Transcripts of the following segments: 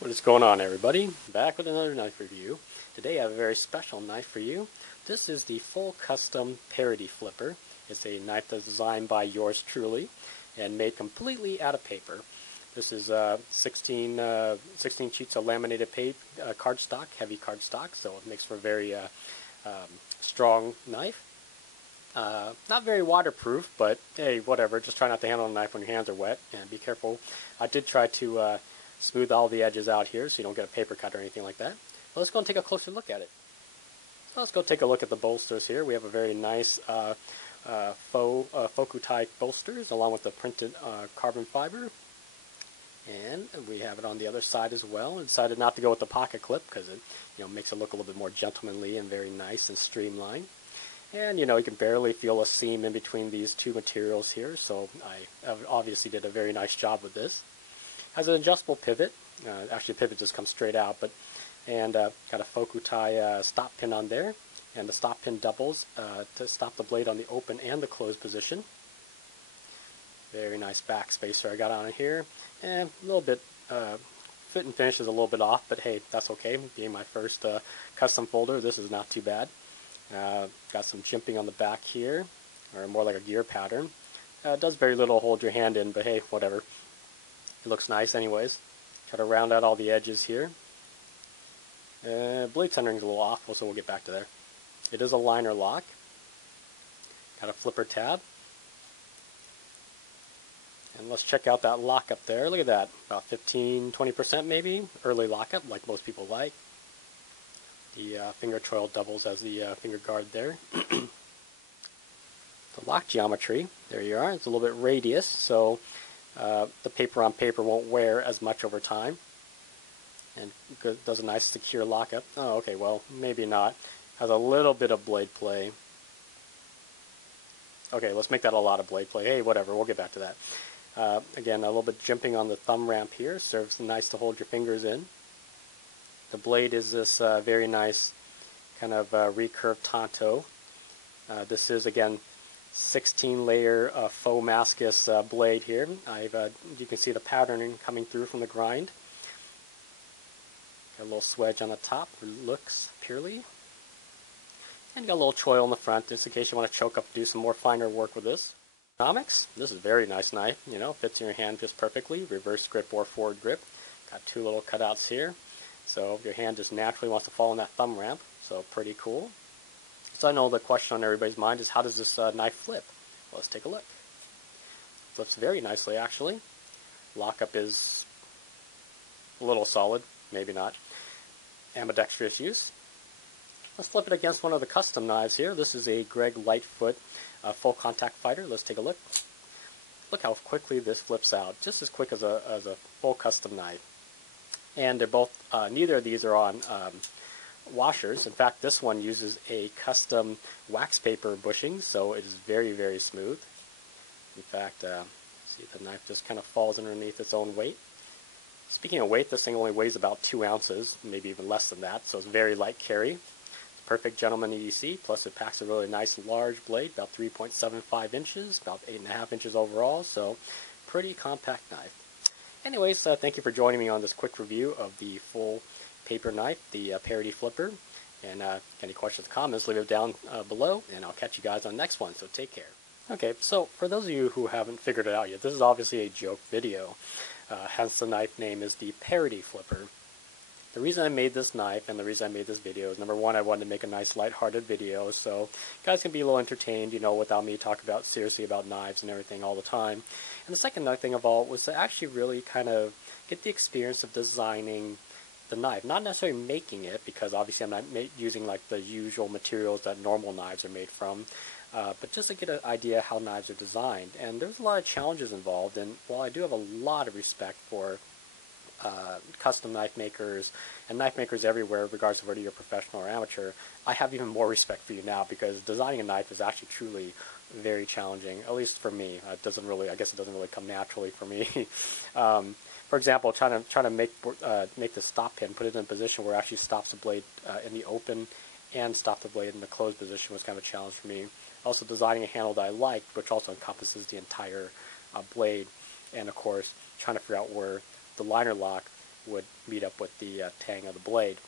What is going on, everybody? Back with another knife review. Today I have a very special knife for you. This is the full custom Parody flipper. It's a knife that's designed by yours truly and made completely out of paper. This is 16 sheets of laminated paper, cardstock, heavy cardstock, so it makes for a very strong knife. Not very waterproof, but hey, whatever. Just try not to handle a knife when your hands are wet, and be careful. I did try to smooth all the edges out here so you don't get a paper cut or anything like that. But let's go and take a closer look at it. So let's go take a look at the bolsters here. We have a very nice Foku-type bolsters along with the printed carbon fiber. And we have it on the other side as well. I decided not to go with the pocket clip because it makes it look a little bit more gentlemanly and very nice and streamlined. And you can barely feel a seam in between these two materials here, so I obviously did a very nice job with this. Has an adjustable pivot. Actually, the pivot just comes straight out, and got a Foku-tie stop pin on there, and the stop pin doubles to stop the blade on the open and the closed position. Very nice back spacer I got on here, and a little bit fit and finish is a little bit off, but hey, that's okay. Being my first custom folder, this is not too bad. Got some jimping on the back here, or more like a gear pattern. It does very little hold your hand in, but hey, whatever. It looks nice anyways. Try to round out all the edges here. Blade centering is a little off, so we'll get back to there. It is a liner lock. Got a flipper tab. And let's check out that lock up there. Look at that. About 15-20% maybe. Early lockup, like most people like. The finger choil doubles as the finger guard there. The lock geometry, there you are. It's a little bit radius, so the paper on paper won't wear as much over time, and does a nice secure lockup. Oh, okay, well, maybe not. Has a little bit of blade play. Okay, let's make that a lot of blade play. Hey, whatever, we'll get back to that. Again, a little bit jimping on the thumb ramp here. Serves nice to hold your fingers in. The blade is this very nice kind of recurved tanto. This is, again, 16-layer faux mascus blade here. You can see the patterning coming through from the grind. Got a little swedge on the top for looks purely. And got a little choil in the front just in case you want to choke up, do some more finer work with this. Ergonomics. This is a very nice knife. Fits in your hand just perfectly. Reverse grip or forward grip. Got two little cutouts here. So your hand just naturally wants to fall on that thumb ramp. So pretty cool. So I know the question on everybody's mind is, how does this knife flip? Well, let's take a look. Flips very nicely, actually. Lockup is a little solid, maybe not. Ambidextrous use. Let's flip it against one of the custom knives here. This is a Greg Lightfoot full contact fighter. Let's take a look. Look how quickly this flips out. Just as quick as a full custom knife. And they're both, neither of these are on washers. In fact, this one uses a custom wax paper bushing, so it is very, very smooth. In fact, see, the knife just kind of falls underneath its own weight. Speaking of weight, this thing only weighs about 2 ounces, maybe even less than that, so it's very light carry. It's perfect gentleman EDC, plus it packs a really nice large blade, about 3.75 inches, about 8.5 inches overall, so pretty compact knife. Anyways, thank you for joining me on this quick review of the full paper knife, the Parody flipper. And any questions or comments, leave it down below, and I'll catch you guys on the next one, so take care. Okay, so for those of you who haven't figured it out yet, this is obviously a joke video, hence the knife name is the Parody flipper. The reason I made this knife and the reason I made this video is, number one, I wanted to make a nice lighthearted video so you guys can be a little entertained, without me talking seriously about knives and everything all the time. And the second thing of all was to actually really kind of get the experience of designing the knife. Not necessarily making it, because obviously I'm not using like the usual materials that normal knives are made from, but just to get an idea how knives are designed. And there's a lot of challenges involved, and while I do have a lot of respect for custom knife makers and knife makers everywhere, regardless of whether you're professional or amateur, I have even more respect for you now, because designing a knife is actually truly very challenging, at least for me. I guess it doesn't really come naturally for me. For example, trying to make the stop pin, put it in a position where it actually stops the blade in the open and stop the blade in the closed position was kind of a challenge for me. Also designing a handle that I liked, which also encompasses the entire blade, and of course trying to figure out where the liner lock would meet up with the tang of the blade.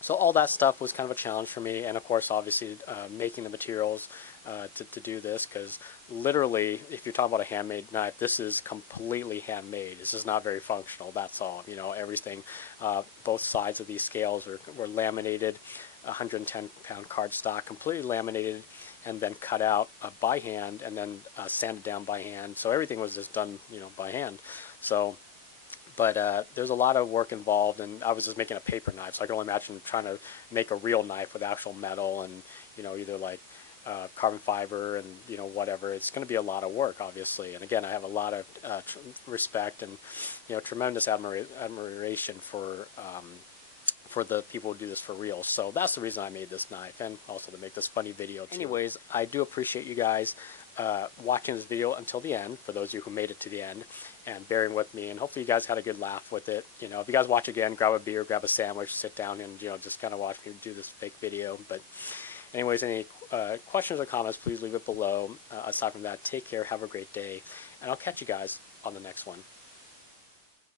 So all that stuff was kind of a challenge for me, and of course, obviously, making the materials to do this, because literally, if you're talking about a handmade knife, this is completely handmade. This is not very functional, that's all. You know, everything, both sides of these scales were laminated, 110-pound cardstock, completely laminated, and then cut out by hand, and then sanded down by hand. So everything was just done, you know, by hand. So, but there's a lot of work involved, and I was just making a paper knife, so I can only imagine trying to make a real knife with actual metal and, you know, either like carbon fiber and, you know, whatever. It's going to be a lot of work, obviously. And again, I have a lot of respect and, you know, tremendous admiration for the people who do this for real. So that's the reason I made this knife, and also to make this funny video too. Anyways, I do appreciate you guys watching this video until the end, for those of you who made it to the end, and bearing with me, and hopefully you guys had a good laugh with it. You know, if you guys watch again, grab a beer, grab a sandwich, sit down, and, you know, just kind of watch me do this fake video. But anyways, any questions or comments, please leave it below. Aside from that, take care, have a great day, and I'll catch you guys on the next one.